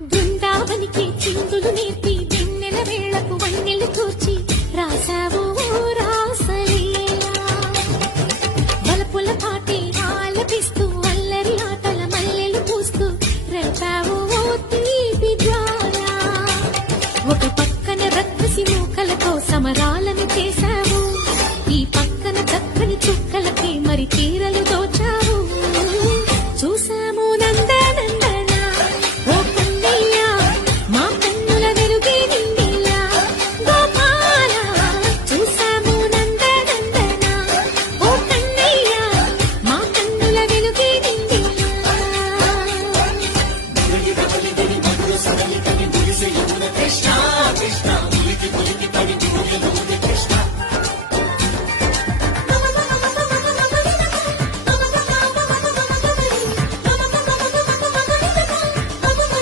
బృందావనికి చిందులు నేర్పి వెన్నెల వేళకు వన్నెలు కూర్చి రాసావు రాసలీలా బలపుల పాటే ఆలపిస్తూ అల్లరి ఆటల మల్లెలు పూస్తూ రేపావు తీపి జ్వాల ఒక పక్కన రక్కసి మూకలతో సమరాలను చేశావు ఈ పక్కన చక్కని చుక్కలకి మరి తీరలు దోచావు చూసాము నందనందన ఓ కన్నయ్య మా కన్నుల వెలుగే నిండిలా గోపాల చూసాము నందనందన ఓ కన్నయ్య మా కన్నుల వెలుగే నిండిలా కృష్ణ కృష్ణ